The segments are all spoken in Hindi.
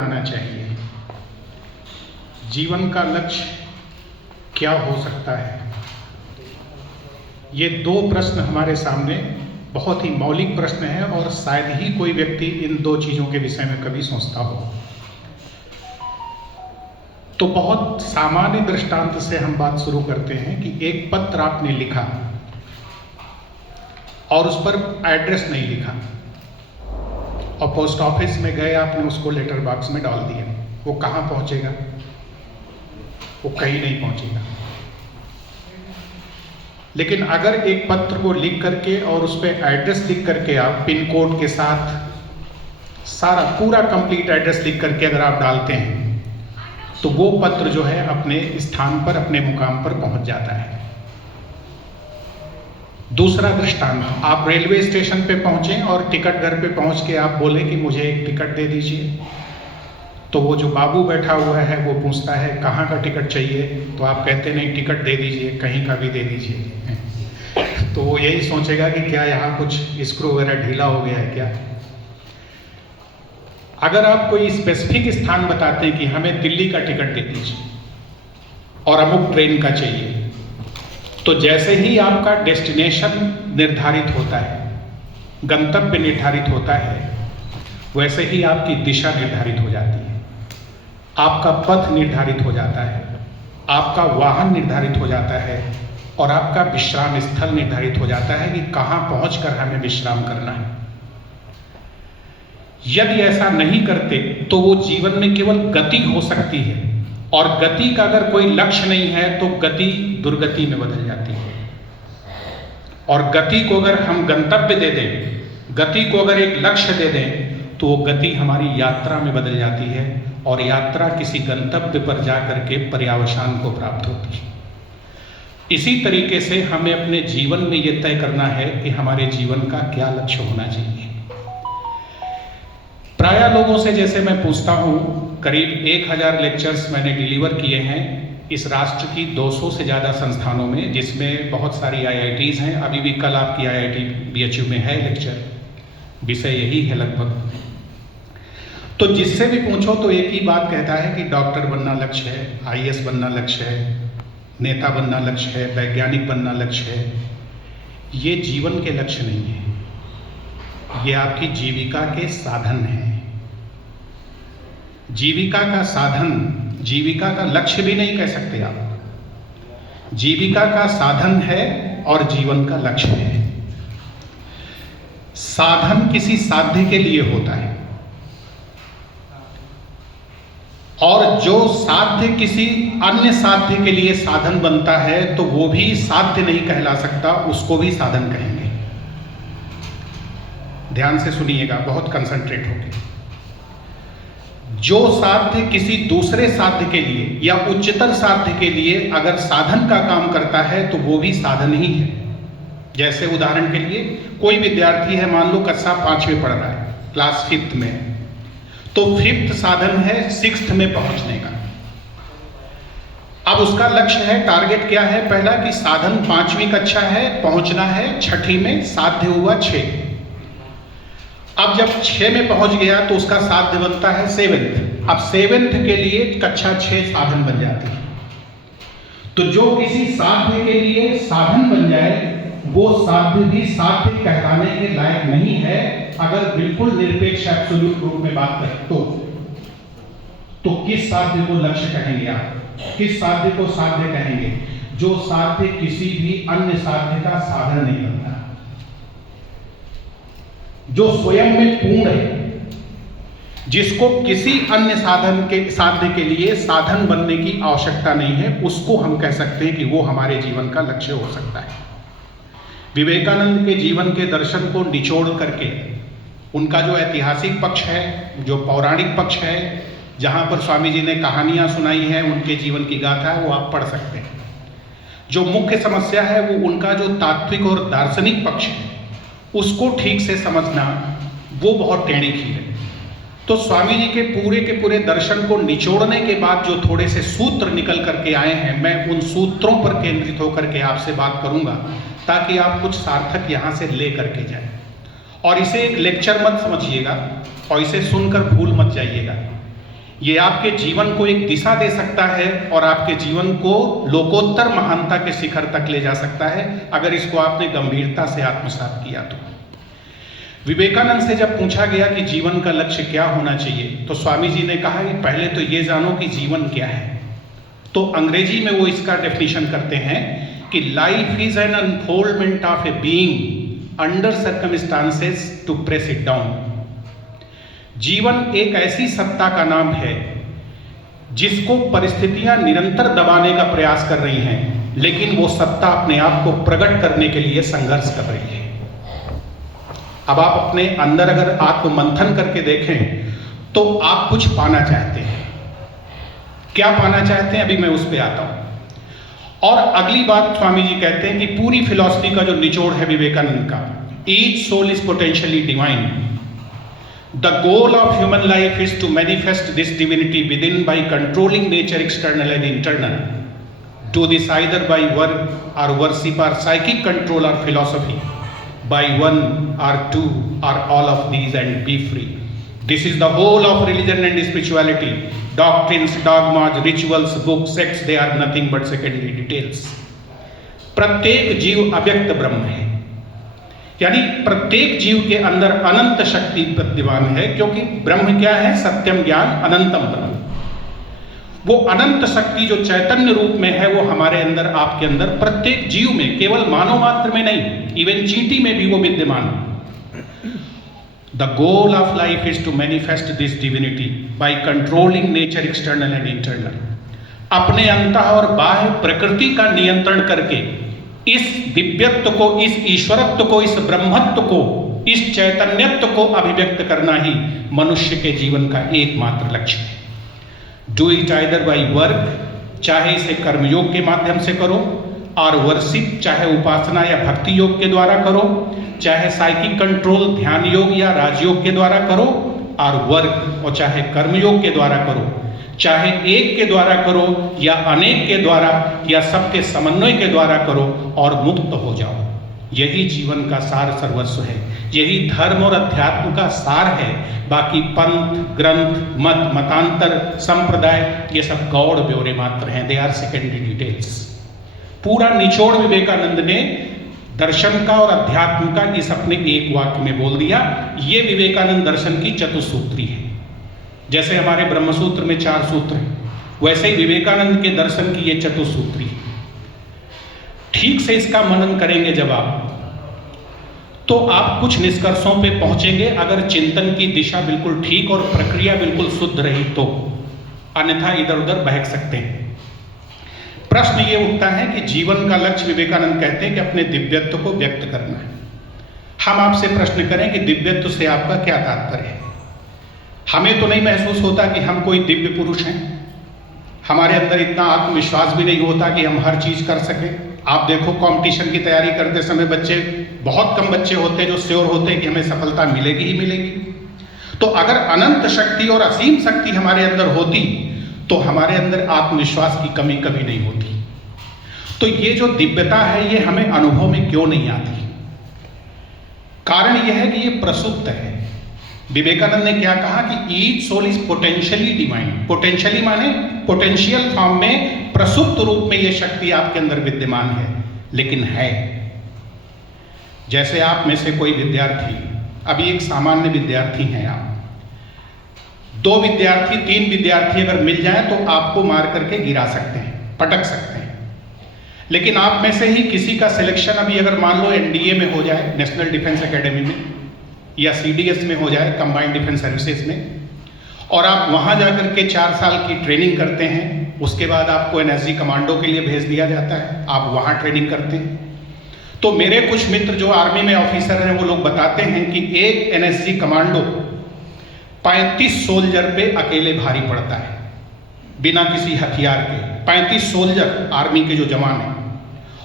आना चाहिए। जीवन का लक्ष्य क्या हो सकता है? ये दो प्रश्न हमारे सामने बहुत ही मौलिक प्रश्न हैं और शायद ही कोई व्यक्ति इन दो चीज़ों के विषय में कभी सोचता हो। तो बहुत सामान्य दृष्टांत से हम बात शुरू करते हैं कि एक पत्र आपने लिखा और उस पर एड्रेस नहीं लिखा और पोस्ट ऑफिस में गए, आपने उसको लेटर बॉक्स में डाल दिया। वो कहाँ पहुँचेगा? वो कहीं नहीं पहुँचेगा। लेकिन अगर एक पत्र को लिख करके और उस पर एड्रेस लिख करके आप पिन कोड के साथ सारा पूरा कंप्लीट एड्रेस लिख करके अगर आप डालते हैं तो वो पत्र जो है अपने स्थान पर, अपने मुकाम पर पहुंच जाता है। दूसरा दृष्टांत, आप रेलवे स्टेशन पे पहुंचे और टिकट घर पे पहुंच के आप बोले कि मुझे एक टिकट दे दीजिए, तो वो जो बाबू बैठा हुआ है वो पूछता है कहाँ का टिकट चाहिए, तो आप कहते नहीं टिकट दे दीजिए, कहीं का भी दे दीजिए। तो वो यही सोचेगा कि क्या यहाँ कुछ स्क्रू वगैरह ढीला हो गया है क्या। अगर आप कोई स्पेसिफिक स्थान बताते हैं कि हमें दिल्ली का टिकट दे दीजिए और अमुक ट्रेन का चाहिए, तो जैसे ही आपका डेस्टिनेशन निर्धारित होता है, गंतव्य निर्धारित होता है, वैसे ही आपकी दिशा निर्धारित हो जाती है, आपका पथ निर्धारित हो जाता है, आपका वाहन निर्धारित हो जाता है और आपका विश्राम स्थल निर्धारित हो जाता है कि कहाँ पहुंचकर हमें विश्राम करना है। यदि ऐसा नहीं करते तो वो जीवन में केवल गति हो सकती है, और गति का अगर कोई लक्ष्य नहीं है तो गति दुर्गति में बदल जाती है। और गति को अगर हम गंतव्य दे दें, गति को अगर एक लक्ष्य दे दें, तो वो गति हमारी यात्रा में बदल जाती है और यात्रा किसी गंतव्य पर जाकर के पर्यावसान को प्राप्त होती है। इसी तरीके से हमें अपने जीवन में ये तय करना है कि हमारे जीवन का क्या लक्ष्य होना चाहिए। प्रायः लोगों से जैसे मैं पूछता हूँ, करीब 1000 लेक्चर्स मैंने डिलीवर किए हैं इस राष्ट्र की 200 से ज़्यादा संस्थानों में, जिसमें बहुत सारी IITs हैं। अभी भी कल आपकी IIT BHU में है लेक्चर, विषय यही है लगभग। तो जिससे भी पूछो तो एक ही बात कहता है कि डॉक्टर बनना लक्ष्य है, IAS बनना लक्ष्य है, नेता बनना लक्ष्य है, वैज्ञानिक बनना लक्ष्य है। ये जीवन के लक्ष्य नहीं है, ये आपकी जीविका के साधन हैं। जीविका का साधन, जीविका का लक्ष्य भी नहीं कह सकते आप। जीविका का साधन है और जीवन का लक्ष्य है। साधन किसी साध्य के लिए होता है और जो साध्य किसी अन्य साध्य के लिए साधन बनता है तो वो भी साध्य नहीं कहला सकता, उसको भी साधन कहेंगे। ध्यान से सुनिएगा, बहुत कंसंट्रेट होकर। जो साध्य किसी दूसरे साध्य के लिए या उच्चतर साध्य के लिए अगर साधन का काम करता है तो वो भी साधन ही है। जैसे उदाहरण के लिए कोई विद्यार्थी है, मान लो कक्षा 5वीं पढ़ रहा है, क्लास 5th में, तो 5th साधन है 6th में पहुंचने का। अब उसका लक्ष्य है, टारगेट क्या है? पहला कि साधन 5वीं कक्षा है, पहुंचना है 6ठी में, साध्य हुआ 6। अब जब 6 में पहुंच गया तो उसका साध्य बनता है 7th। अब 7th के लिए कक्षा 6 साधन बन जाती है। तो जो किसी साध्य के लिए साधन बन जाए वो साध्य भी साध्य कहलाने के लायक नहीं है, अगर बिल्कुल निरपेक्ष एब्सोल्यूट रूप में बात करें तो किस साध्य को लक्ष्य कहेंगे आप? किस साध्य को साध्य कहेंगे? जो साध्य किसी भी अन्य साध्य का साधन नहीं बनता, जो स्वयं में पूर्ण है, जिसको किसी अन्य साध्य के लिए साधन बनने की आवश्यकता नहीं है, उसको हम कह सकते हैं कि वो हमारे जीवन का लक्ष्य हो सकता है। विवेकानंद के जीवन के दर्शन को निचोड़ करके उनका जो ऐतिहासिक पक्ष है, जो पौराणिक पक्ष है, जहाँ पर स्वामी जी ने कहानियाँ सुनाई हैं, उनके जीवन की गाथा है, वो आप पढ़ सकते हैं। जो मुख्य समस्या है वो उनका जो तात्विक और दार्शनिक पक्ष है, उसको ठीक से समझना वो बहुत टेढ़ी खीर है। तो स्वामी जी के पूरे दर्शन को निचोड़ने के बाद जो थोड़े से सूत्र निकल करके आए हैं, मैं उन सूत्रों पर केंद्रित होकर के आपसे बात करूंगा ताकि आप कुछ सार्थक यहाँ से ले करके जाएं। और इसे एक लेक्चर मत समझिएगा और इसे सुनकर भूल मत जाइएगा। ये आपके जीवन को एक दिशा दे सकता है और आपके जीवन को लोकोत्तर महानता के शिखर तक ले जा सकता है, अगर इसको आपने गंभीरता से आत्मसात किया तो। विवेकानंद से जब पूछा गया कि जीवन का लक्ष्य क्या होना चाहिए, तो स्वामी जी ने कहा कि पहले तो ये जानो कि जीवन क्या है। तो अंग्रेजी में वो इसका डेफिनेशन करते हैं कि life is an unfoldment of a being under circumstances to press it down. जीवन एक ऐसी सत्ता का नाम है जिसको परिस्थितियां निरंतर दबाने का प्रयास कर रही हैं, लेकिन वो सत्ता अपने आप को प्रकट करने के लिए संघर्ष कर रही है। अब आप अपने अंदर अगर आत्ममंथन करके देखें तो आप कुछ पाना चाहते हैं। क्या पाना चाहते हैं, अभी मैं उस पर आता हूं। और अगली बात स्वामी जी कहते हैं कि पूरी फिलॉसफी का जो निचोड़ है विवेकानंद का, each soul is potentially divine. The goal of human life is to manifest this divinity within by controlling nature external and internal. Do this either by work or worship or psychic control or philosophy, by one or two or all of these, and be free. This is the whole of religion and spirituality. Doctrines, dogmas, rituals, books, sects, they are nothing but secondary details. प्रत्येक जीव अव्यक्त ब्रह्म है, यानी प्रत्येक जीव के अंदर अनंत शक्ति विद्यमान है, क्योंकि ब्रह्म क्या है? सत्यम ज्ञान अनंतम ब्रह्म। वो अनंत शक्ति जो चैतन्य रूप में है वो हमारे अंदर, आपके अंदर, प्रत्येक जीव में, केवल मानव मात्र में नहीं, इवन चींटी में भी वो विद्यमान है। The goal of life is to manifest this divinity by controlling nature external and internal. अपने अंतः और बाह्य प्रकृति का नियंत्रण करके इस दिव्यत्व को, इस ईश्वरत्व को, इस ब्रह्मत्व को, इस चैतन्यत्व को अभिव्यक्त करना ही मनुष्य के जीवन का एकमात्र लक्ष्य है। Do it either by work, चाहे इसे कर्मयोग के माध्यम से करो, और वर्शिप, चाहे उपासना या भक्ति योग के द्वारा करो, चाहे साइकिक कंट्रोल ध्यान योग या राजयोग के द्वारा करो, और वर्क, और चाहे कर्मयोग के द्वारा करो, चाहे एक के द्वारा करो या अनेक के द्वारा या सबके समन्वय के द्वारा करो, और मुक्त हो जाओ। यही जीवन का सार सर्वस्व है, यही धर्म और अध्यात्म का सार है। बाकी पंथ, ग्रंथ, मत, मतांतर, संप्रदाय, ये सब गौड़ ब्यौरे मात्र हैं, दे आर सेकेंडरी डिटेल्स। पूरा निचोड़ विवेकानंद ने दर्शन का और अध्यात्म का इस अपने एक वाक्य में बोल दिया। ये विवेकानंद दर्शन की चतुसूत्री है। जैसे हमारे ब्रह्मसूत्र में 4 सूत्र हैं, वैसे ही विवेकानंद के दर्शन की ये चतुसूत्री है। ठीक से इसका मनन करेंगे जब आप, तो आप कुछ निष्कर्षों पे पहुंचेंगे, अगर चिंतन की दिशा बिल्कुल ठीक और प्रक्रिया बिल्कुल शुद्ध रही तो, अन्यथा इधर उधर बहक सकते हैं। प्रश्न ये उठता है कि जीवन का लक्ष्य, विवेकानंद कहते हैं कि अपने दिव्यत्व को व्यक्त करना है। हम आपसे प्रश्न करें कि दिव्यत्व से आपका क्या तात्पर्य है? हमें तो नहीं महसूस होता कि हम कोई दिव्य पुरुष हैं, हमारे अंदर इतना आत्मविश्वास भी नहीं होता कि हम हर चीज कर सकें। आप देखो कंपटीशन की तैयारी करते समय बच्चे, बहुत कम बच्चे होते हैं जो श्योर होते हैं कि हमें सफलता मिलेगी ही मिलेगी। तो अगर अनंत शक्ति और असीम शक्ति हमारे अंदर होती तो हमारे अंदर आत्मविश्वास की कमी कभी नहीं होती। तो ये जो दिव्यता है ये हमें अनुभव में क्यों नहीं आती? कारण यह है कि ये प्रसुप्त है। विवेकानंद ने क्या कहा कि each soul is potentially divine. Potentially माने पोटेंशियल फॉर्म में, प्रसुप्त रूप में ये शक्ति आपके अंदर विद्यमान है, लेकिन है। जैसे आप में से कोई विद्यार्थी, अभी एक सामान्य विद्यार्थी हैं आप, 2 विद्यार्थी 3 विद्यार्थी अगर मिल जाए तो आपको मार करके गिरा सकते हैं, पटक सकते हैं। लेकिन आप में से ही किसी का सिलेक्शन अभी अगर मान लो एनडीए में हो जाए, नेशनल डिफेंस एकेडमी में, या सीडीएस में हो जाए, कंबाइंड डिफेंस सर्विसेज में, और आप वहां जाकर के 4 साल की ट्रेनिंग करते हैं, उसके बाद आपको एनएसजी कमांडो के लिए भेज दिया जाता है, आप वहां ट्रेनिंग करते हैं। तो मेरे कुछ मित्र जो आर्मी में ऑफिसर हैं वो लोग बताते हैं कि एक एनएसजी कमांडो 35 सोल्जर पे अकेले भारी पड़ता है, बिना किसी हथियार के। 35 सोल्जर आर्मी के जो जवान हैं,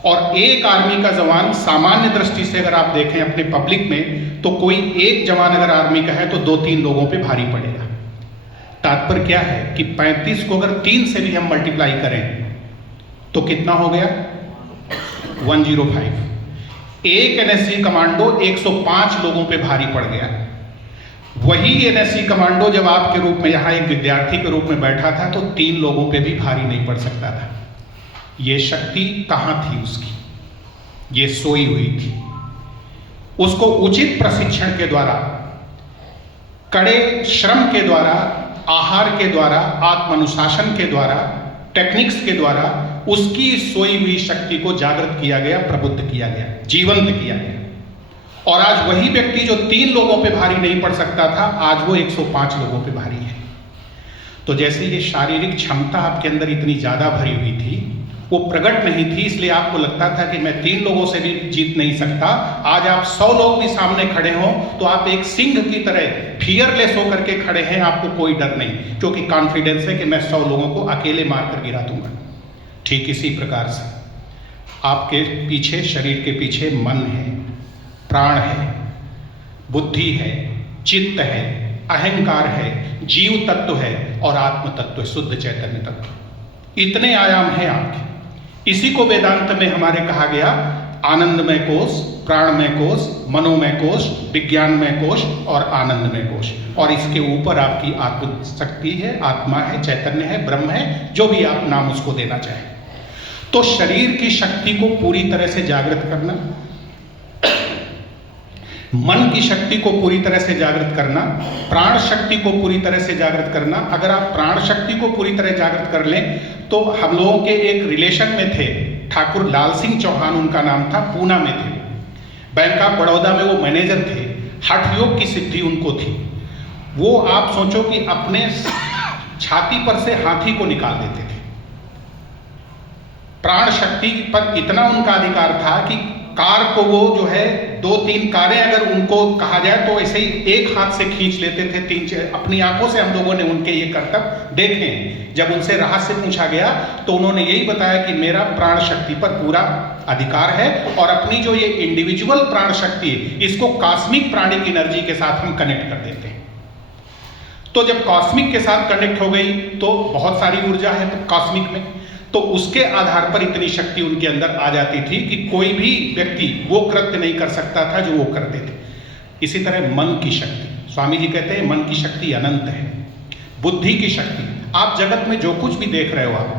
और एक आर्मी का जवान सामान्य दृष्टि से अगर आप देखें अपने पब्लिक में, तो कोई एक जवान अगर आर्मी का है तो 2-3 लोगों पे भारी पड़ेगा। तात्पर्य क्या है कि 35 को अगर 3 से भी हम मल्टीप्लाई करें तो कितना हो गया? 105। एक एनएसजी कमांडो 105 लोगों पे भारी पड़ गया। वही एनएससी कमांडो जब आपके रूप में यहां एक विद्यार्थी के रूप में बैठा था तो 3 लोगों पे भी भारी नहीं पड़ सकता था। ये शक्ति कहां थी उसकी? ये सोई हुई थी। उसको उचित प्रशिक्षण के द्वारा, कड़े श्रम के द्वारा, आहार के द्वारा, आत्मानुशासन के द्वारा, टेक्निक्स के द्वारा उसकी सोई हुई शक्ति को जागृत किया गया, प्रबुद्ध किया गया, जीवंत किया गया। और आज वही व्यक्ति जो 3 लोगों पे भारी नहीं पड़ सकता था, आज वो 105 लोगों पे भारी है। तो जैसे ये शारीरिक क्षमता आपके अंदर इतनी ज्यादा भरी हुई थी, वो प्रकट नहीं थी, इसलिए आपको लगता था कि मैं 3 लोगों से भी जीत नहीं सकता। आज आप 100 लोग भी सामने खड़े हों तो आप एक सिंह की तरह फियरलेस होकर के खड़े हैं, आपको कोई डर नहीं, क्योंकि कॉन्फिडेंस है कि मैं 100 लोगों को अकेले मारकर गिरा दूंगा। ठीक इसी प्रकार से आपके पीछे, शरीर के पीछे मन है, प्राण है, बुद्धि है, चित्त है, अहंकार है, जीव तत्व है और आत्म तत्व है, शुद्ध चैतन्य तत्व। इतने आयाम हैं आपके। इसी को वेदांत में हमारे कहा गया आनंदमय कोश, प्राणमय कोश, मनोमय कोश, विज्ञानमय कोश और आनंदमय कोश। और इसके ऊपर आपकी आत्म शक्ति है, आत्मा है, चैतन्य है, ब्रह्म है, जो भी आप नाम उसको देना चाहें। तो शरीर की शक्ति को पूरी तरह से जागृत करना, मन की शक्ति को पूरी तरह से जागृत करना, प्राण शक्ति को पूरी तरह से जागृत करना। अगर आप प्राण शक्ति को पूरी तरह जागृत कर लें तो हम लोगों के एक रिलेशन में थे, ठाकुर लाल सिंह चौहान उनका नाम था, पूना में थे, बैंक ऑफ बड़ौदा में वो मैनेजर थे। हठ योग की सिद्धि उनको थी। वो आप सोचो कि अपने छाती पर से हाथी को निकाल देते थे। प्राण शक्ति पर इतना उनका अधिकार था कि कार को वो जो है 2-3 कारें अगर उनको कहा जाए तो ऐसे ही एक हाथ से खींच लेते थे। 3 अपनी आंखों से हम लोगों ने उनके ये करतब देखे। जब उनसे रहस्य पूछा गया तो उन्होंने यही बताया कि मेरा प्राण शक्ति पर पूरा अधिकार है और अपनी जो ये इंडिविजुअल प्राण शक्ति है इसको कॉस्मिक प्राणिक एनर्जी के साथ हम कनेक्ट कर देते हैं। तो जब कॉस्मिक के साथ कनेक्ट हो गई तो बहुत सारी ऊर्जा है कॉस्मिक में, तो उसके आधार पर इतनी शक्ति उनके अंदर आ जाती थी कि कोई भी व्यक्ति वो कृत्य नहीं कर सकता था जो वो करते थे। इसी तरह मन की शक्ति, स्वामी जी कहते हैं मन की शक्ति अनंत है। बुद्धि की शक्ति, आप जगत में जो कुछ भी देख रहे हो, आप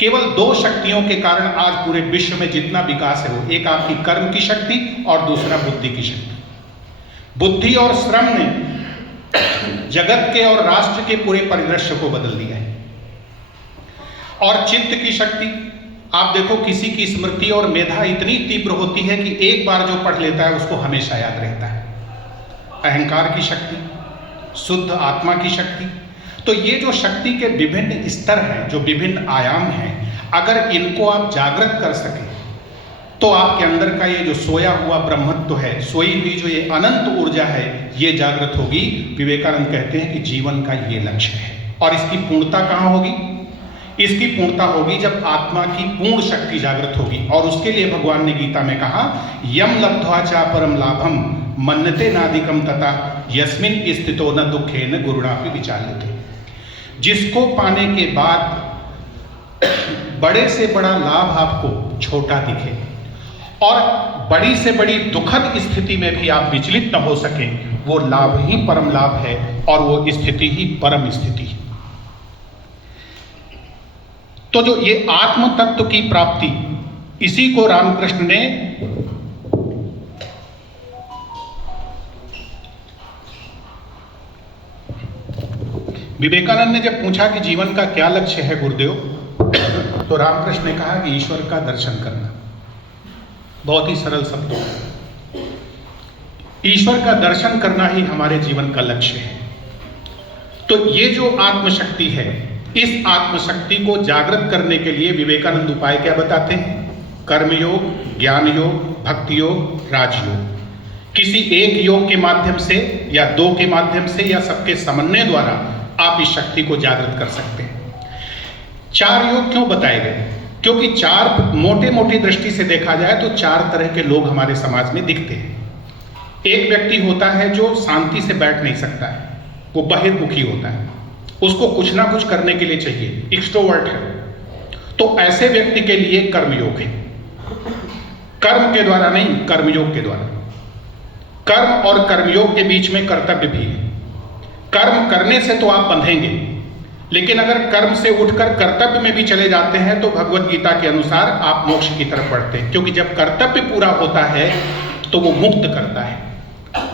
केवल 2 शक्तियों के कारण आज पूरे विश्व में जितना विकास है वो, एक आपकी कर्म की शक्ति और दूसरा बुद्धि की शक्ति। बुद्धि और श्रम ने जगत के और राष्ट्र के पूरे परिदृश्य को बदल दिया है। और चित्त की शक्ति, आप देखो किसी की स्मृति और मेधा इतनी तीव्र होती है कि एक बार जो पढ़ लेता है उसको हमेशा याद रहता है। अहंकार की शक्ति, शुद्ध आत्मा की शक्ति। तो ये जो शक्ति के विभिन्न स्तर हैं, जो विभिन्न आयाम हैं, अगर इनको आप जागृत कर सके तो आपके अंदर का ये जो सोया हुआ ब्रह्मत्व है, सोई हुई जो ये अनंत ऊर्जा है, ये जागृत होगी। विवेकानंद कहते हैं कि जीवन का ये लक्ष्य है। और इसकी पूर्णता कहाँ होगी? इसकी पूर्णता होगी जब आत्मा की पूर्ण शक्ति जागृत होगी। और उसके लिए भगवान ने गीता में कहा, यम लब्ध्वा च परम लाभम मन्यते नादिकम तथा यस्मिन स्थितो न दुखे न गुरुणापि विचाल्यते। जिसको पाने के बाद बड़े से बड़ा लाभ आपको छोटा दिखे और बड़ी से बड़ी दुखद स्थिति में भी आप विचलित न हो सके, वो लाभ ही परम लाभ है और वो स्थिति ही परम स्थिति है। तो जो ये आत्म तत्व की प्राप्ति, इसी को रामकृष्ण ने विवेकानंद ने जब पूछा कि जीवन का क्या लक्ष्य है गुरुदेव, तो रामकृष्ण ने कहा कि ईश्वर का दर्शन करना। बहुत ही सरल शब्दों में, ईश्वर का दर्शन करना ही हमारे जीवन का लक्ष्य है। तो ये जो आत्मशक्ति है, इस आत्मशक्ति को जागृत करने के लिए विवेकानंद उपाय क्या बताते हैं? कर्मयोग, ज्ञान योग, भक्ति योग, राजयोग। किसी एक योग के माध्यम से या 2 के माध्यम से या सबके समन्वय द्वारा आप इस शक्ति को जागृत कर सकते हैं। 4 योग क्यों बताए गए? क्योंकि 4 मोटे मोटी दृष्टि से देखा जाए तो 4 तरह के लोग हमारे समाज में दिखते हैं। एक व्यक्ति होता है जो शांति से बैठ नहीं सकता है, वो बहिर्मुखी होता है, उसको कुछ ना कुछ करने के लिए चाहिए, एक्सट्रोवर्ट है। तो ऐसे व्यक्ति के लिए कर्मयोग है। कर्म के द्वारा नहीं, कर्मयोग के द्वारा। कर्म और कर्मयोग के बीच में कर्तव्य भी है। कर्म करने से तो आप बंधेंगे, लेकिन अगर कर्म से उठकर कर्तव्य में भी चले जाते हैं तो भगवत गीता के अनुसार आप मोक्ष की तरफ बढ़ते हैं, क्योंकि जब कर्तव्य पूरा होता है तो वो मुक्त करता है,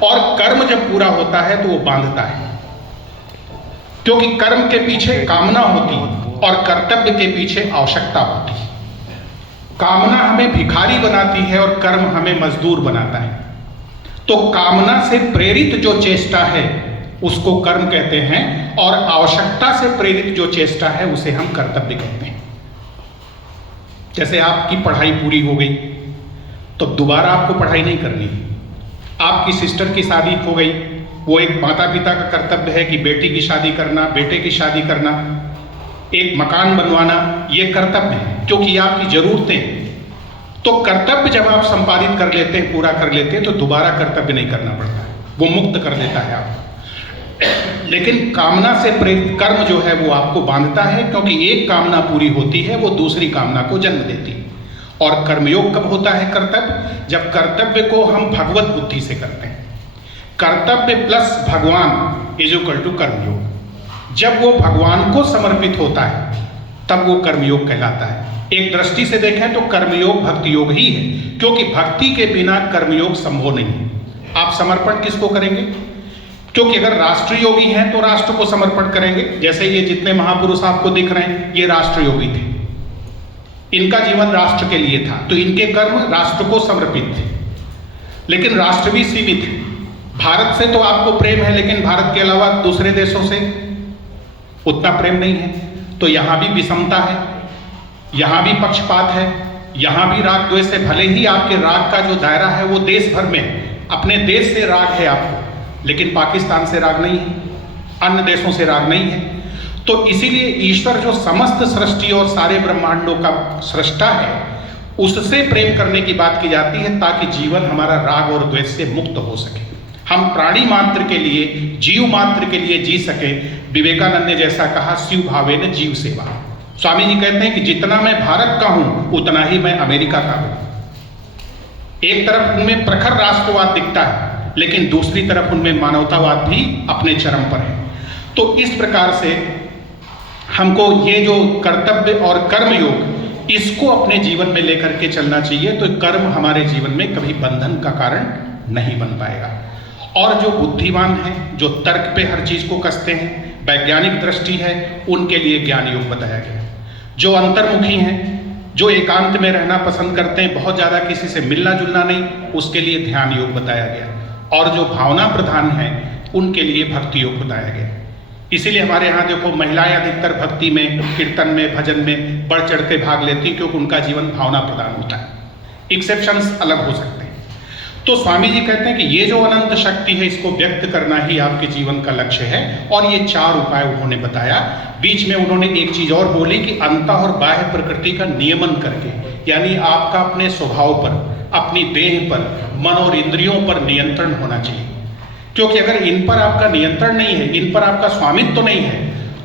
और कर्म जब पूरा होता है तो वो बांधता है। क्योंकि कर्म के पीछे कामना होती और कर्तव्य के पीछे आवश्यकता होती। कामना हमें भिखारी बनाती है और कर्म हमें मजदूर बनाता है। तो कामना से प्रेरित जो चेष्टा है उसको कर्म कहते हैं, और आवश्यकता से प्रेरित जो चेष्टा है उसे हम कर्तव्य कहते हैं। जैसे आपकी पढ़ाई पूरी हो गई तो दोबारा आपको पढ़ाई नहीं करनी। आपकी सिस्टर की शादी हो गई, वो एक माता पिता का कर्तव्य है कि बेटी की शादी करना, बेटे की शादी करना, एक मकान बनवाना, ये कर्तव्य है क्योंकि ये आपकी जरूरतें। तो कर्तव्य जब आप संपादित कर लेते हैं, पूरा कर लेते हैं, तो दोबारा कर्तव्य नहीं करना पड़ता है, वो मुक्त कर देता है आपको। लेकिन कामना से प्रेरित कर्म जो है वो आपको बांधता है, क्योंकि एक कामना पूरी होती है वो दूसरी कामना को जन्म देती है। और कर्मयोग कब होता है कर्तव्य? जब कर्तव्य को हम भगवत बुद्धि से करते हैं। कर्तव्य प्लस भगवान इज इक्वल टू कर्मयोग। जब वो भगवान को समर्पित होता है तब वो कर्मयोग कहलाता है। एक दृष्टि से देखें तो कर्मयोग भक्ति योग ही है, क्योंकि भक्ति के बिना कर्मयोग संभव नहीं है। आप समर्पण किसको करेंगे? क्योंकि अगर राष्ट्र योगी हैं तो राष्ट्र को समर्पण करेंगे। जैसे ये जितने महापुरुष आपको दिख रहे हैं ये राष्ट्र योगी थे, इनका जीवन राष्ट्र के लिए था, तो इनके कर्म राष्ट्र को समर्पित थे। लेकिन राष्ट्र भी सीमित है। भारत से तो आपको प्रेम है, लेकिन भारत के अलावा दूसरे देशों से उतना प्रेम नहीं है। तो यहां भी विषमता है, यहां भी पक्षपात है, यहां भी राग द्वेष है। भले ही आपके राग का जो दायरा है वो देश भर में है, अपने देश से राग है आपको, लेकिन पाकिस्तान से राग नहीं है, अन्य देशों से राग नहीं है। तो इसीलिए ईश्वर जो समस्त सृष्टि और सारे ब्रह्मांडों का सृष्टा है उससे प्रेम करने की बात की जाती है, ताकि जीवन हमारा राग और द्वेष से मुक्त हो सके, हम प्राणी मात्र के लिए, जीव मात्र के लिए जी सके। विवेकानंद ने जैसा कहा, शिव भावे ने जीव सेवा। स्वामी जी कहते हैं कि जितना मैं भारत का हूं उतना ही मैं अमेरिका का हूं। एक तरफ उनमें प्रखर राष्ट्रवाद दिखता है, लेकिन दूसरी तरफ उनमें मानवतावाद भी अपने चरम पर है। तो इस प्रकार से हमको ये जो कर्तव्य और कर्म योग, इसको अपने जीवन में लेकर के चलना चाहिए। तो कर्म हमारे जीवन में कभी बंधन का कारण नहीं बन पाएगा। और जो बुद्धिमान हैं, जो तर्क पे हर चीज को कसते हैं, वैज्ञानिक दृष्टि है, उनके लिए ज्ञान योग बताया गया। जो अंतर्मुखी हैं, जो एकांत में रहना पसंद करते हैं, बहुत ज्यादा किसी से मिलना जुलना नहीं, उसके लिए ध्यान योग बताया गया। और जो भावना प्रधान है उनके लिए भक्ति योग बताया गया। इसीलिए हमारे यहाँ देखो महिलाएं अधिकतर भक्ति में, कीर्तन में, भजन में बढ़ चढ़ के भाग लेती, क्योंकि उनका जीवन भावना प्रधान होता है। एक्सेप्शंस अलग हो सकते हैं। तो स्वामी जी कहते हैं कि ये जो अनंत शक्ति है इसको व्यक्त करना ही आपके जीवन का लक्ष्य है। और ये 4 उपाय उन्होंने बताया। बीच में उन्होंने एक चीज और बोली कि अंतः और बाह्य प्रकृति का नियमन करके, यानी आपका अपने स्वभाव पर, अपनी देह पर, मन और इंद्रियों पर नियंत्रण होना चाहिए। क्योंकि अगर इन पर आपका नियंत्रण नहीं है, इन पर आपका स्वामित्व तो नहीं है,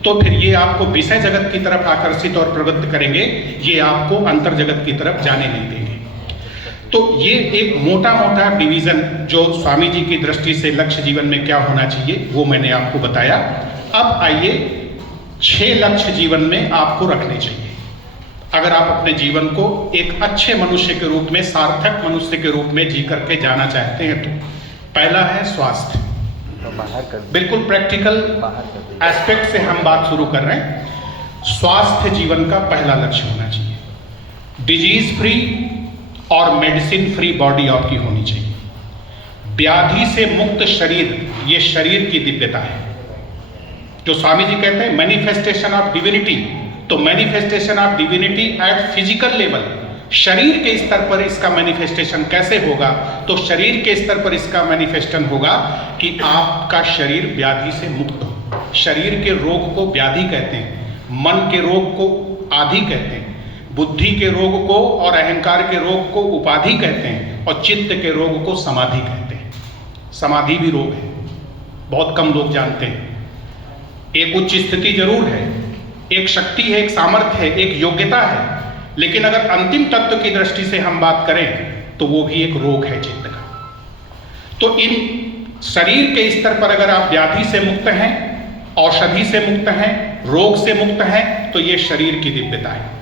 तो फिर ये आपको विषय जगत की तरफ आकर्षित और प्रवृत्त करेंगे, ये आपको अंतर जगत की तरफ जाने नहीं देंगे। तो ये एक मोटा मोटा डिवीजन जो स्वामी जी की दृष्टि से लक्ष्य जीवन में क्या होना चाहिए वो मैंने आपको बताया। अब आइए 6 लक्ष्य जीवन में आपको रखने चाहिए अगर आप अपने जीवन को एक अच्छे मनुष्य के रूप में, सार्थक मनुष्य के रूप में जी करके जाना चाहते हैं। तो पहला है स्वास्थ्य। बिल्कुल प्रैक्टिकल एस्पेक्ट से हम बात शुरू कर रहे हैं। स्वास्थ्य जीवन का पहला लक्ष्य होना चाहिए। डिजीज फ्री और मेडिसिन फ्री बॉडी आपकी होनी चाहिए। व्याधि से मुक्त शरीर, ये शरीर की दिव्यता है। जो स्वामी जी कहते हैं मैनिफेस्टेशन ऑफ डिविनिटी, तो manifestation of divinity eight physical level, शरीर के स्तर पर इसका मैनिफेस्टेशन कैसे होगा? तो शरीर के स्तर पर इसका मैनिफेस्टेशन होगा कि आपका शरीर व्याधि से मुक्त हो। शरीर के रोग को व्याधि कहते हैं, मन के रोग को आधि कहते हैं, बुद्धि के रोग को और अहंकार के रोग को उपाधि कहते हैं, और चित्त के रोग को समाधि कहते हैं। समाधि भी रोग है, बहुत कम लोग जानते हैं। एक उच्च स्थिति जरूर है, एक शक्ति है, एक सामर्थ्य है, एक योग्यता है, लेकिन अगर अंतिम तत्व की दृष्टि से हम बात करें तो वो भी एक रोग है चित्त का। तो इन शरीर के स्तर पर अगर आप व्याधि से मुक्त हैं, औषधि से मुक्त हैं, रोग से मुक्त हैं, तो ये शरीर की दिव्यता है।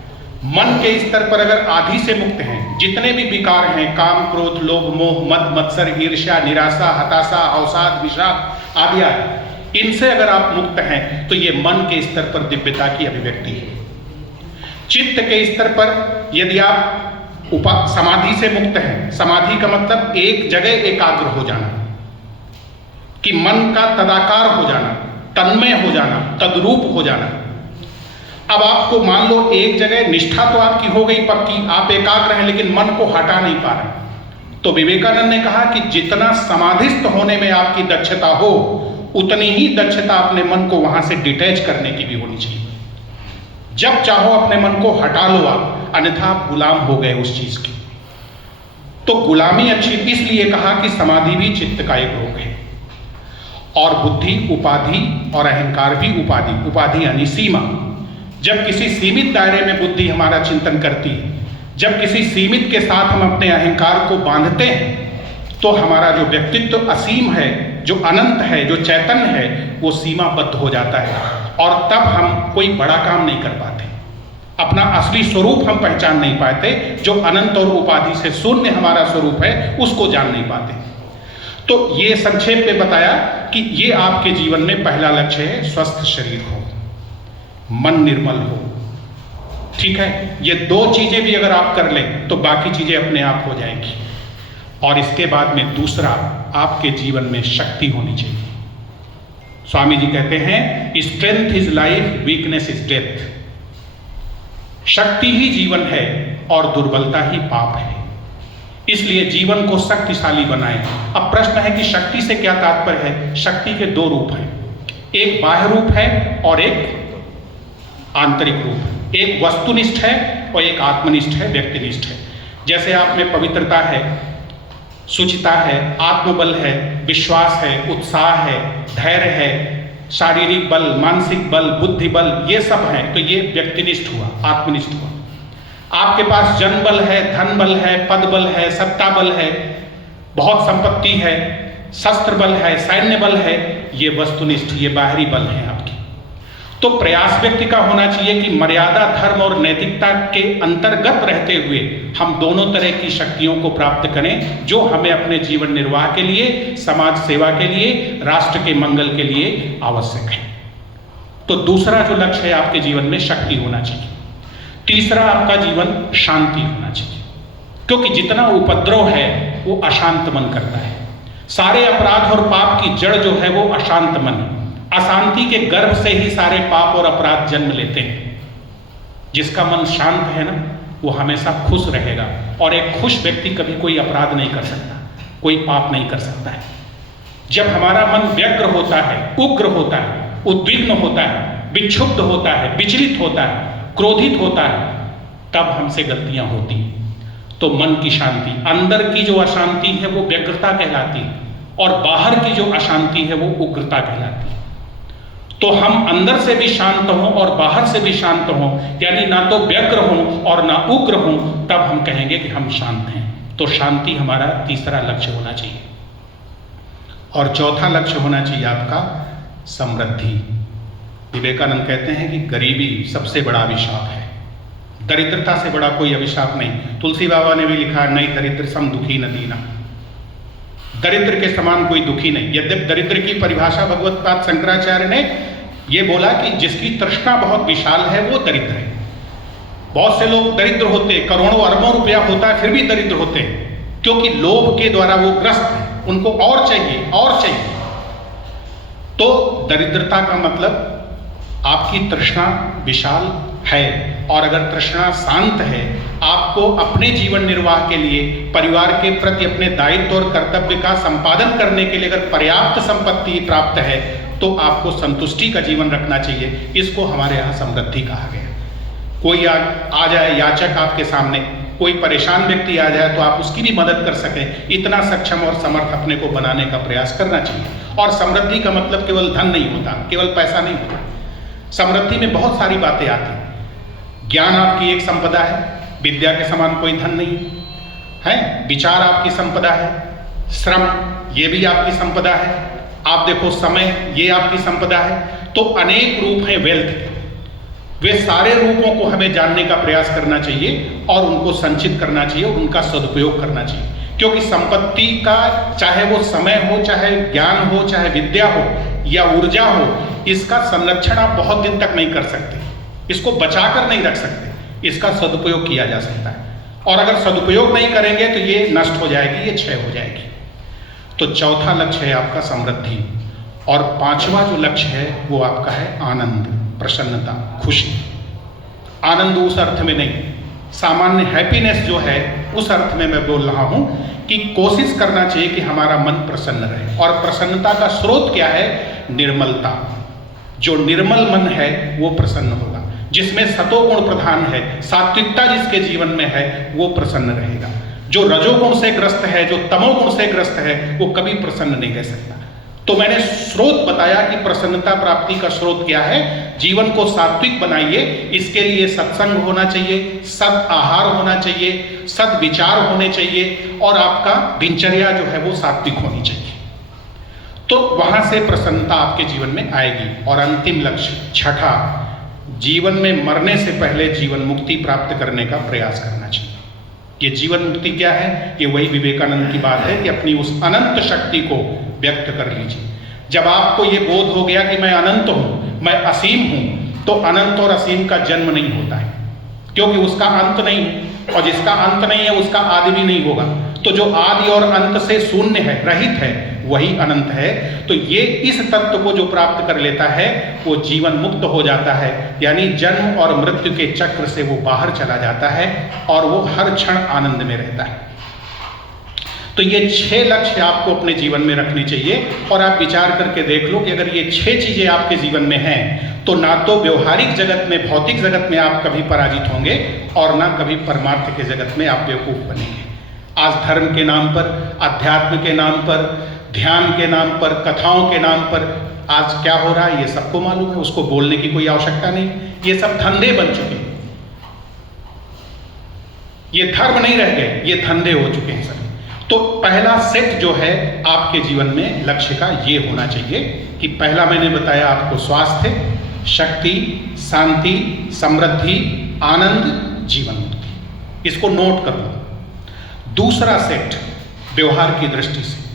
मन के स्तर पर अगर आदि से मुक्त हैं, जितने भी विकार हैं, काम, क्रोध, लोभ, मोह, मद, मत्सर, ईर्ष्या, निराशा, हताशा, अवसाद, विषाद आदि, इनसे अगर आप मुक्त हैं तो ये मन के स्तर पर दिव्यता की अभिव्यक्ति है। चित्त के स्तर पर यदि आप समाधि से मुक्त हैं, समाधि का मतलब एक जगह एकाग्र हो जाना, कि मन का तदाकार हो जाना, तन्मय हो जाना, तद्रूप हो जाना। अब आपको मान लो एक जगह निष्ठा तो आपकी हो गई पक्की, आप एकाग्र हैं, लेकिन मन को हटा नहीं पा रहे, तो विवेकानंद ने कहा कि जितना समाधिस्थ होने में आपकी दक्षता हो, उतनी ही दक्षता अपने मन को वहां से डिटैच करने की भी होनी चाहिए। जब चाहो अपने मन को हटा लो आप, अन्यथा आप गुलाम हो गए उस चीज की। तो गुलामी अच्छी, इसलिए कहा कि समाधि भी चित्त का एक रोग है। और बुद्धि, उपाधि और अहंकार भी उपाधि, उपाधि यानी सीमा। जब किसी सीमित दायरे में बुद्धि हमारा चिंतन करती है, जब किसी सीमित के साथ हम अपने अहंकार को बांधते हैं, तो हमारा जो व्यक्तित्व असीम है, जो अनंत है, जो चैतन्य है, वो सीमाबद्ध हो जाता है। और तब हम कोई बड़ा काम नहीं कर पाते, अपना असली स्वरूप हम पहचान नहीं पाते, जो अनंत और उपाधि से शून्य हमारा स्वरूप है, उसको जान नहीं पाते। तो ये संक्षेप में बताया कि ये आपके जीवन में पहला लक्ष्य है, स्वस्थ शरीर हो, मन निर्मल हो। ठीक है, ये दो चीजें भी अगर आप कर लें तो बाकी चीजें अपने आप हो जाएंगी। और इसके बाद में दूसरा, आपके जीवन में शक्ति होनी चाहिए। स्वामी जी कहते हैं, strength is life, weakness is death. शक्ति ही जीवन है और दुर्बलता ही पाप है। इसलिए जीवन को शक्तिशाली बनाएं। अब प्रश्न है कि शक्ति से क्या तात्पर्य है? शक्ति के दो रूप हैं, एक बाह्य रूप है और एक आंतरिक रूप। एक वस्तुनिष्ठ है और एक आत्मनिष्ठ है, व्यक्तिनिष्ठ है। जैसे आप में पवित्रता है, शुचिता है, आत्मबल है, विश्वास है, उत्साह है, धैर्य है, शारीरिक बल, मानसिक बल, बुद्धि बल, ये सब हैं, तो ये व्यक्तिनिष्ठ हुआ, आत्मनिष्ठ हुआ। आपके पास जन बल है, धन बल है, पद बल है, सत्ता बल है, बहुत संपत्ति है, शस्त्र बल है, सैन्य बल है, ये वस्तुनिष्ठ, ये बाहरी बल है आपकी। तो प्रयास व्यक्ति का होना चाहिए कि मर्यादा, धर्म और नैतिकता के अंतर्गत रहते हुए हम दोनों तरह की शक्तियों को प्राप्त करें, जो हमें अपने जीवन निर्वाह के लिए, समाज सेवा के लिए, राष्ट्र के मंगल के लिए आवश्यक है। तो दूसरा जो लक्ष्य है आपके जीवन में, शक्ति होना चाहिए। तीसरा, आपका जीवन शांति होना चाहिए, क्योंकि जितना उपद्रव है वो अशांत मन करता है। सारे अपराध और पाप की जड़ जो है वो अशांत मन है। अशांति के गर्भ से ही सारे पाप और अपराध जन्म लेते हैं। जिसका मन शांत है ना, वो हमेशा खुश रहेगा। और एक खुश व्यक्ति कभी कोई अपराध नहीं कर सकता, कोई पाप नहीं कर सकता है। जब हमारा मन व्यग्र होता है, उग्र होता है, उद्विग्न होता है, विक्षुब्ध होता है, विचलित होता है, क्रोधित होता है, तब हमसे गलतियां होती। तो मन की शांति, अंदर की जो अशांति है वो व्यग्रता कहलाती है, और बाहर की जो अशांति है वो उग्रता कहलाती है। तो हम अंदर से भी शांत हों और बाहर से भी शांत हों, यानी ना तो व्यग्र हों और ना उग्र हों, तब हम कहेंगे कि हम शांत हैं। तो शांति हमारा तीसरा लक्ष्य होना चाहिए। और चौथा लक्ष्य होना चाहिए आपका समृद्धि। विवेकानंद कहते हैं कि गरीबी सबसे बड़ा अभिशाप है, दरिद्रता से बड़ा कोई अभिशाप नहीं। तुलसी बाबा ने भी लिखा, नहीं दरिद्र सम दुखी न दीना। दरिद्र के समान कोई दुखी नहीं। यद्यपि दरिद्र की परिभाषा भगवत्पाद शंकराचार्य ने ये बोला कि जिसकी तृष्णा बहुत विशाल है वो दरिद्र है। बहुत से लोग दरिद्र होते, करोड़ों अरबों रुपया होता है फिर भी दरिद्र होते हैं, क्योंकि लोभ के द्वारा वो ग्रस्त है, उनको और चाहिए और चाहिए। तो दरिद्रता का मतलब आपकी तृष्णा विशाल है, और अगर तृष्णा शांत है, आपको अपने जीवन निर्वाह के लिए, परिवार के प्रति अपने दायित्व और कर्तव्य का संपादन करने के लिए अगर पर्याप्त संपत्ति प्राप्त है, तो आपको संतुष्टि का जीवन रखना चाहिए। इसको हमारे यहाँ समृद्धि कहा गया। कोई आ जाए याचक आपके सामने, कोई परेशान व्यक्ति आ जाए, तो आप उसकी भी मदद कर सकें, इतना सक्षम और समर्थ अपने को बनाने का प्रयास करना चाहिए। और समृद्धि का मतलब केवल धन नहीं होता, केवल पैसा नहीं होता। समृद्धि में बहुत सारी बातें आती हैं। ज्ञान आपकी एक संपदा है, विद्या के समान कोई धन नहीं है। विचार आपकी संपदा है, श्रम, ये भी आपकी संपदा है। आप देखो समय, ये आपकी संपदा है। तो अनेक रूप हैं वेल्थ के, वे सारे रूपों को हमें जानने का प्रयास करना चाहिए और उनको संचित करना चाहिए और उनका सदुपयोग करना चाहिए। क्योंकि संपत्ति का, चाहे वो समय हो, चाहे ज्ञान हो, चाहे विद्या हो या ऊर्जा हो, इसका संरक्षण आप बहुत दिन तक नहीं कर सकते, इसको बचा कर नहीं रख सकते, इसका सदुपयोग किया जा सकता है। और अगर सदुपयोग नहीं करेंगे तो ये नष्ट हो जाएगी, ये क्षय हो जाएगी। तो चौथा लक्ष्य है आपका समृद्धि, और पांचवा जो लक्ष्य है वो आपका है आनंद, प्रसन्नता, खुशी। आनंद उस अर्थ में नहीं, सामान्य हैप्पीनेस जो है उस अर्थ में मैं बोल रहा हूं कि कोशिश करना चाहिए कि हमारा मन प्रसन्न रहे। और प्रसन्नता का स्रोत क्या है? निर्मलता। जो निर्मल मन है वो प्रसन्न होगा, जिसमें सतोगुण प्रधान है, सात्विकता जिसके जीवन में है वो प्रसन्न रहेगा। जो रजोगुण से ग्रस्त है, जो तमोगुण से ग्रस्त है, वो कभी प्रसन्न नहीं रह सकता। तो मैंने स्रोत बताया कि प्रसन्नता प्राप्ति का स्रोत क्या है। जीवन को सात्विक बनाइए, इसके लिए सत्संग होना चाहिए, सद आहार होना चाहिए, सद विचार होने चाहिए, और आपका दिनचर्या जो है वो सात्विक होनी चाहिए। तो वहां से प्रसन्नता आपके जीवन में आएगी। और अंतिम लक्ष्य छठा, जीवन में मरने से पहले जीवन मुक्ति प्राप्त करने का प्रयास करना चाहिए। ये जीवन मुक्ति क्या है? ये वही विवेकानंद की बात है कि अपनी उस अनंत शक्ति को व्यक्त कर लीजिए। जब आपको ये बोध हो गया कि मैं अनंत हूं, मैं असीम हूं, तो अनंत और असीम का जन्म नहीं होता है, क्योंकि उसका अंत नहीं है, और जिसका अंत नहीं है उसका आदि भी नहीं होगा। तो जो आदि और अंत से शून्य है, रहित है, वही अनंत है। तो ये इस तत्व को जो प्राप्त कर लेता है वो जीवन मुक्त हो जाता है, यानी जन्म और मृत्यु के चक्र से वो बाहर चला जाता है और वो हर क्षण आनंद में रहता है। तो ये 6 लक्ष्य आपको अपने जीवन में रखने चाहिए। और आप विचार करके देख लो कि अगर ये 6 चीजें आपके जीवन में हैं तो ना तो व्यवहारिक जगत में, भौतिक जगत में आप कभी पराजित होंगे और ना कभी परमार्थ के जगत में आप बेवकूफ बनेंगे। आज धर्म के नाम पर, अध्यात्म के नाम पर, ध्यान के नाम पर, कथाओं के नाम पर आज क्या हो रहा है ये सबको मालूम है, उसको बोलने की कोई आवश्यकता नहीं। ये सब धंधे बन चुके हैं, ये धर्म नहीं रह गए, ये धंधे हो चुके हैं सर। तो पहला सेट जो है आपके जीवन में लक्ष्य का ये होना चाहिए कि पहला मैंने बताया आपको स्वास्थ्य, शक्ति, शांति, समृद्धि, आनंद, जीवन मुक्ति। इसको नोट कर लो। दूसरा सेट व्यवहार की दृष्टि से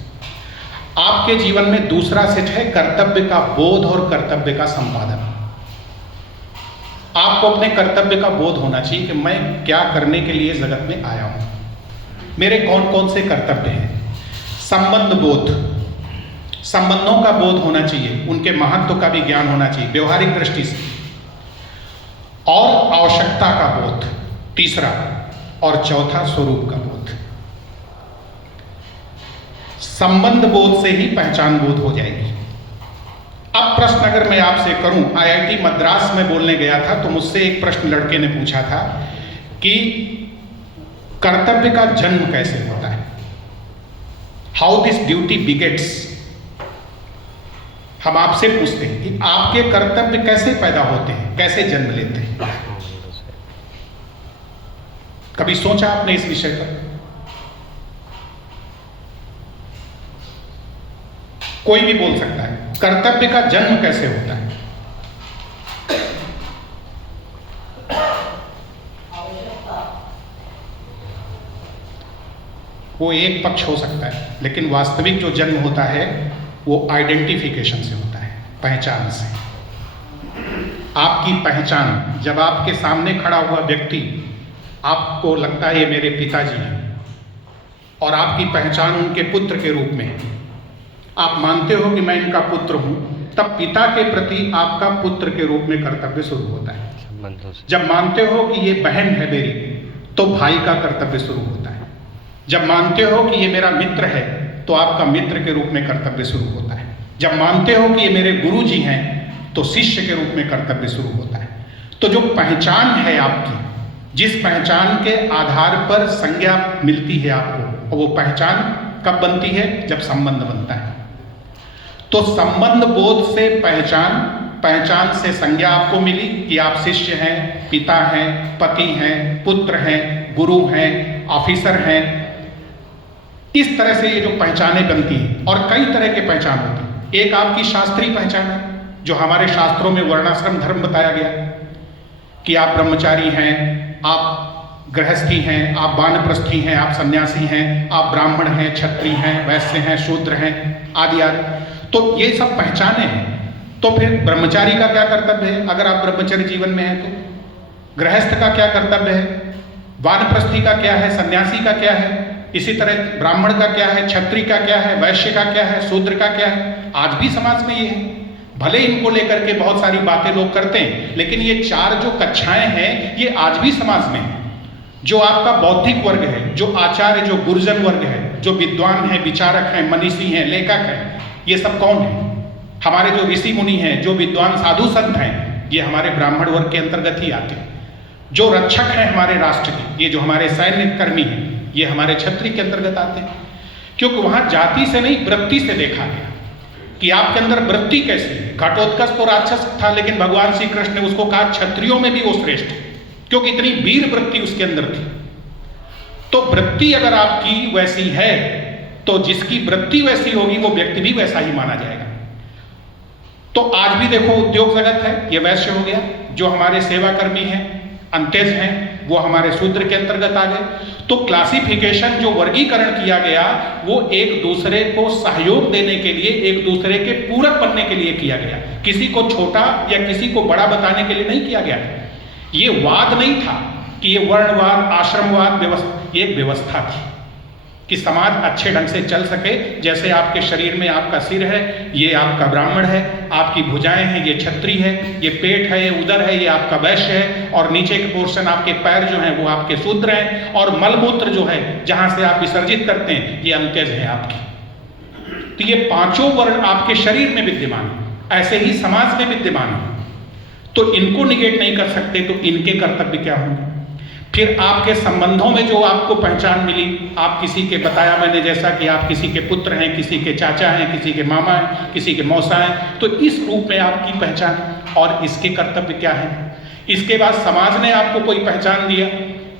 आपके जीवन में दूसरा सेट है कर्तव्य का बोध और कर्तव्य का संपादन। आपको अपने कर्तव्य का बोध होना चाहिए कि मैं क्या करने के लिए जगत में आया हूं, मेरे कौन कौन से कर्तव्य हैं। संबंध बोध, संबंधों का बोध होना चाहिए, उनके महत्व का भी ज्ञान होना चाहिए व्यवहारिक दृष्टि से। और आवश्यकता का बोध तीसरा, और चौथा स्वरूप का बोध। संबंध बोध से ही पहचान बोध हो जाएगी। अब प्रश्न अगर मैं आपसे करूं, आईआईटी मद्रास में बोलने गया था तो मुझसे एक प्रश्न लड़के ने पूछा था कि कर्तव्य का जन्म कैसे होता है, हाउ दिस ड्यूटी बिगेट्स। हम आपसे पूछते हैं कि आपके कर्तव्य कैसे पैदा होते हैं, कैसे जन्म लेते हैं। कभी सोचा आपने इस विषय पर? कोई भी बोल सकता है, कर्तव्य का जन्म कैसे होता है। वो एक पक्ष हो सकता है, लेकिन वास्तविक जो जन्म होता है वो आइडेंटिफिकेशन से होता है, पहचान से। आपकी पहचान, जब आपके सामने खड़ा हुआ व्यक्ति आपको लगता है ये मेरे पिताजी हैं और आपकी पहचान उनके पुत्र के रूप में है, आप मानते हो कि मैं इनका पुत्र हूं, तब पिता के प्रति आपका पुत्र के रूप में कर्तव्य शुरू होता है। जब मानते हो कि ये बहन है मेरी, तो भाई का कर्तव्य शुरू होता है। जब मानते हो कि ये मेरा मित्र है, तो आपका मित्र के रूप में कर्तव्य शुरू होता है। जब मानते हो कि ये मेरे गुरु जी हैं, तो शिष्य के रूप में कर्तव्य शुरू होता है। तो जो पहचान है आपकी, जिस पहचान के आधार पर संज्ञा मिलती है आपको, वो पहचान कब बनती है? जब संबंध बनता है। तो संबंध बोध से पहचान, पहचान से संज्ञा आपको मिली कि आप शिष्य हैं, पिता हैं, पति हैं, पुत्र हैं, गुरु हैं, ऑफिसर हैं, इस तरह से ये जो पहचानें बनती हैं, और कई तरह के पहचान होते हैं। एक आपकी शास्त्रीय पहचान है, जो हमारे शास्त्रों में वर्णाश्रम धर्म बताया गया कि आप ब्रह्मचारी हैं, आप गृहस्थी हैं, आप वानप्रस्थी हैं, आप सन्यासी हैं, आप ब्राह्मण हैं, क्षत्रिय हैं, वैश्य हैं, शूद्र हैं, आदि आदि। तो ये सब पहचाने हैं। तो फिर ब्रह्मचारी का क्या कर्तव्य है अगर आप ब्रह्मचर्य जीवन में हैं तो? गृहस्थ का क्या कर्तव्य है? वानप्रस्थी का क्या है? सन्यासी का क्या है? इसी तरह ब्राह्मण का क्या है? क्षत्रिय का क्या है? वैश्य का क्या है? शूद्र का क्या है? आज भी समाज में ये है। भले इनको लेकर के बहुत सारी बातें लोग करते हैं, लेकिन ये चार जो कक्षाएं हैं ये आज भी समाज में है। जो आपका बौद्धिक वर्ग है, जो आचार्य, जो गुरुजन वर्ग है, जो विद्वान है, विचारक हैं, मनीषी हैं, लेखक हैं, ये सब कौन है? हमारे जो ऋषि मुनि हैं, जो विद्वान साधु संत हैं, ये हमारे ब्राह्मण वर्ग के अंतर्गत ही आते हैं। जो रक्षक हैं हमारे राष्ट्र के, ये जो हमारे सैन्य कर्मी हैं, ये हमारे क्षत्रिय के अंतर्गत आते हैं। क्योंकि वहां जाति से नहीं, वृत्ति से देखा गया कि आपके अंदर वृत्ति कैसी है। घटोत्कच तो राक्षस था, लेकिन भगवान श्री कृष्ण ने उसको कहा क्षत्रियों में भी वो श्रेष्ठ है, क्योंकि इतनी वीर वृत्ति उसके अंदर थी। तो वृत्ति अगर आपकी वैसी है तो जिसकी वृत्ति वैसी होगी वो व्यक्ति भी वैसा ही माना जाएगा। तो आज भी देखो उद्योग जगत है, ये वैश्य हो गया। जो हमारे सेवा कर्मी हैं, अंत्यज हैं, वो हमारे शूद्र के अंतर्गत आ गए। तो क्लासिफिकेशन, जो वर्गीकरण किया गया, वो एक दूसरे को सहयोग देने के लिए, एक दूसरे के पूरक बनने के लिए किया गया। किसी को छोटा या किसी को बड़ा बताने के लिए नहीं किया गया। ये वाद नहीं था कि ये वर्णवाद, आश्रमवाद, ये एक व्यवस्था थी कि समाज अच्छे ढंग से चल सके। जैसे आपके शरीर में आपका सिर है, ये आपका ब्राह्मण है, आपकी भुजाएं हैं, ये क्षत्रिय है, ये पेट है, ये उदर है, ये आपका वैश्य है, और नीचे के पोर्शन आपके पैर जो हैं वो आपके शूद्र हैं, और मलमूत्र जो है जहां से आप विसर्जित करते हैं ये अंत्यज है आपकी। तो ये पांचों वर्ण आपके शरीर में विद्यमान है, ऐसे ही समाज में विद्यमान है। तो इनको निगेट नहीं कर सकते, तो इनके कर्तव्य क्या होंगे? फिर आपके संबंधों में जो आपको पहचान मिली, आप किसी के, बताया मैंने जैसा कि आप किसी के पुत्र हैं, किसी के चाचा हैं, किसी के मामा हैं, किसी के मौसा हैं, तो इस रूप में आपकी पहचान, और इसके कर्तव्य क्या है। इसके बाद समाज ने आपको कोई पहचान दिया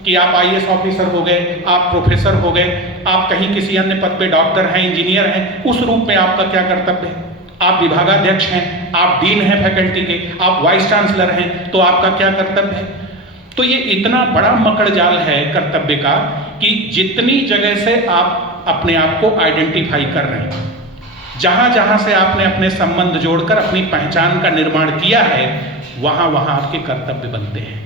कि आप IAS ऑफिसर हो गए, आप प्रोफेसर हो गए, आप कहीं किसी अन्य पद पे डॉक्टर हैं, इंजीनियर हैं, उस रूप में आपका क्या कर्तव्य है। आप विभागाध्यक्ष हैं, आप डीन हैं फैकल्टी के, आप वाइस चांसलर हैं, तो आपका क्या कर्तव्य है। तो ये इतना बड़ा मकड़ जाल है कर्तव्य का कि जितनी जगह से आप अपने आप को आइडेंटिफाई कर रहे हैं, जहां जहां से आपने अपने संबंध जोड़कर अपनी पहचान का निर्माण किया है, वहां वहां आपके कर्तव्य बनते हैं।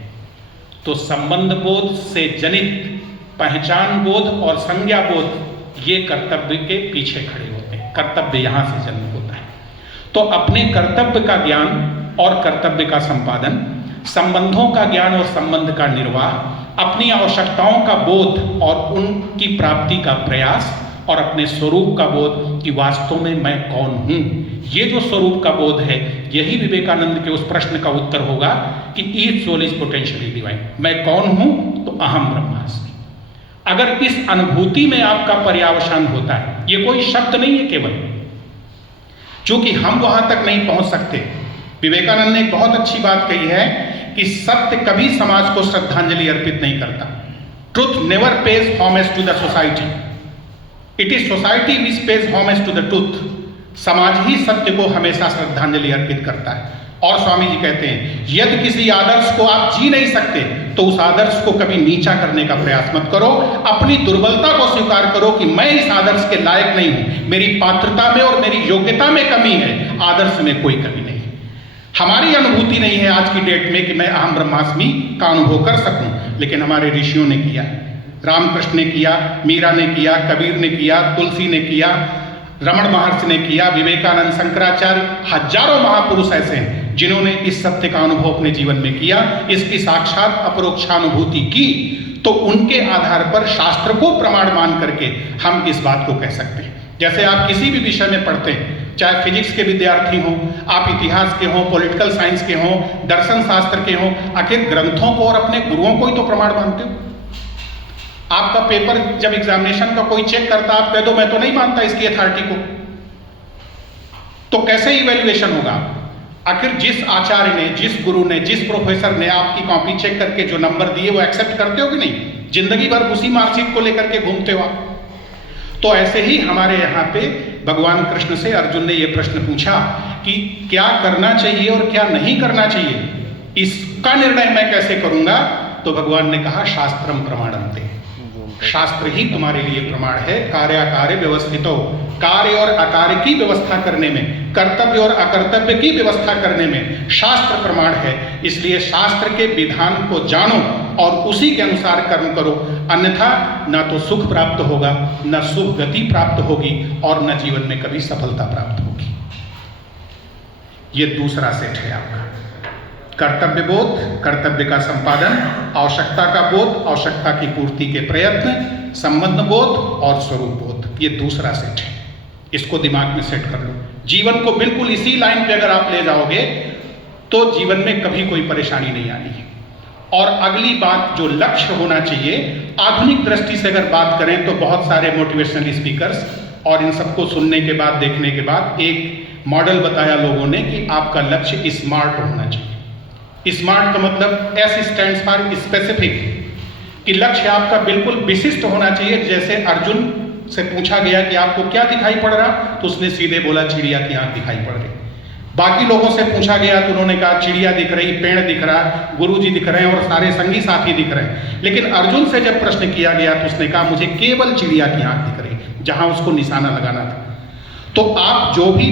तो संबंध बोध से जनित पहचान बोध और संज्ञा बोध, ये कर्तव्य के पीछे खड़े होते हैं। कर्तव्य यहां से जन्म होता है। तो अपने कर्तव्य का ज्ञान और कर्तव्य का संपादन, संबंधों का ज्ञान और संबंध का निर्वाह, अपनी आवश्यकताओं का बोध और उनकी प्राप्ति का प्रयास, और अपने स्वरूप का बोध कि वास्तव में मैं कौन हूं। ये जो स्वरूप का बोध है, यही विवेकानंद के उस प्रश्न का उत्तर होगा कि each soul is potentially divine. मैं कौन हूं? तो अहम ब्रह्मास्मि। अगर इस अनुभूति में आपका पर्यावसान होता है, ये कोई शब्द नहीं है केवल, चूंकि हम वहां तक नहीं पहुंच सकते। विवेकानंद ने एक बहुत अच्छी बात कही है कि सत्य कभी समाज को श्रद्धांजलि अर्पित नहीं करता। Truth never pays homage to the society, it is society which pays homage to the truth. समाज ही सत्य को हमेशा श्रद्धांजलि अर्पित करता है। और स्वामी जी कहते हैं, यदि किसी आदर्श को आप जी नहीं सकते तो उस आदर्श को कभी नीचा करने का प्रयास मत करो। अपनी दुर्बलता को स्वीकार करो कि मैं इस आदर्श के लायक नहीं हूं, मेरी पात्रता में और मेरी योग्यता में कमी है, आदर्श में कोई कमी नहीं। हमारी अनुभूति नहीं है आज की डेट में कि मैं अहम ब्रह्मास्मि का अनुभव कर सकूं, लेकिन हमारे ऋषियों ने किया, रामकृष्ण ने किया, मीरा ने किया, कबीर ने किया, तुलसी ने किया, रमण महर्षि ने किया, विवेकानंद, शंकराचार्य, हजारों महापुरुष ऐसे हैं जिन्होंने इस सत्य का अनुभव अपने जीवन में किया, इसकी साक्षात अपरोक्षानुभूति की। तो उनके आधार पर शास्त्र को प्रमाण मान करके हम इस बात को कह सकते हैं। जैसे आप किसी भी विषय में पढ़ते हैं, चाहे फिजिक्स के विद्यार्थी हों, आप इतिहास के हों, पॉलिटिकल साइंस के हों, दर्शन शास्त्र के हों, आखिर ग्रंथों को और अपने गुरुओं को ही तो प्रमाण मानते हो। आपका पेपर जब एग्जामिनेशन का कोई चेक करता, आप कह दो मैं तो नहीं मानता इसकी अथॉरिटी को, तो कैसे इवैल्यूएशन होगा। आखिर जिस आचार्य ने, जिस गुरु ने, जिस प्रोफेसर ने आपकी कॉपी चेक करके जो नंबर दिए वो एक्सेप्ट करते हो कि नहीं? जिंदगी भर उसी मार्कशीट को लेकर के घूमते हो आप। तो ऐसे ही हमारे यहाँ पे भगवान कृष्ण से अर्जुन ने ये प्रश्न पूछा कि क्या करना चाहिए और क्या नहीं करना चाहिए, इसका निर्णय मैं कैसे करूंगा? तो भगवान ने कहा शास्त्रम प्रमाणन्ते, शास्त्र ही तुम्हारे लिए प्रमाण है। कार्याकार्य व्यवस्थितो, कार्य और अकार्य की व्यवस्था करने में, कर्तव्य और अकर्तव्य की व्यवस्था करने में शास्त्र प्रमाण है। इसलिए शास्त्र के विधान को जानो और उसी के अनुसार कर्म करो, अन्यथा न तो सुख प्राप्त होगा, न शुभ गति प्राप्त होगी और न जीवन में कभी सफलता प्राप्त होगी। ये दूसरा सेट है आपका। कर्तव्य बोध, कर्तव्य का संपादन, आवश्यकता का बोध, आवश्यकता की पूर्ति के प्रयत्न, संबंध बोध और स्वरूप बोध, ये दूसरा सेट है। इसको दिमाग में सेट कर लो। जीवन को बिल्कुल इसी लाइन पे अगर आप ले जाओगे तो जीवन में कभी कोई परेशानी नहीं आनी है। और अगली बात जो लक्ष्य होना चाहिए, आधुनिक दृष्टि से अगर बात करें तो बहुत सारे मोटिवेशनल स्पीकर्स और इन सबको सुनने के बाद, देखने के बाद एक मॉडल बताया लोगों ने कि आपका लक्ष्य स्मार्ट होना चाहिए। स्मार्ट का मतलब S स्टैंड्स फॉर स्पेसिफिक, कि लक्ष्य आपका बिल्कुल विशिष्ट होना चाहिए। जैसे अर्जुन से पूछा गया कि आपको क्या दिखाई पड़ रहा, तो उसने सीधे बोला चिड़िया की आंख दिखाई पड़ रही। बाकी लोगों से पूछा गया तो उन्होंने कहा चिड़िया दिख रही, पेड़ दिख रहा, गुरुजी दिख रहे हैं और सारे संगी साथी दिख रहे हैं। लेकिन अर्जुन से जब प्रश्न किया गया तो उसने कहा मुझे केवल चिड़िया की आंख दिख रही, जहां उसको निशाना लगाना था। तो आप जो भी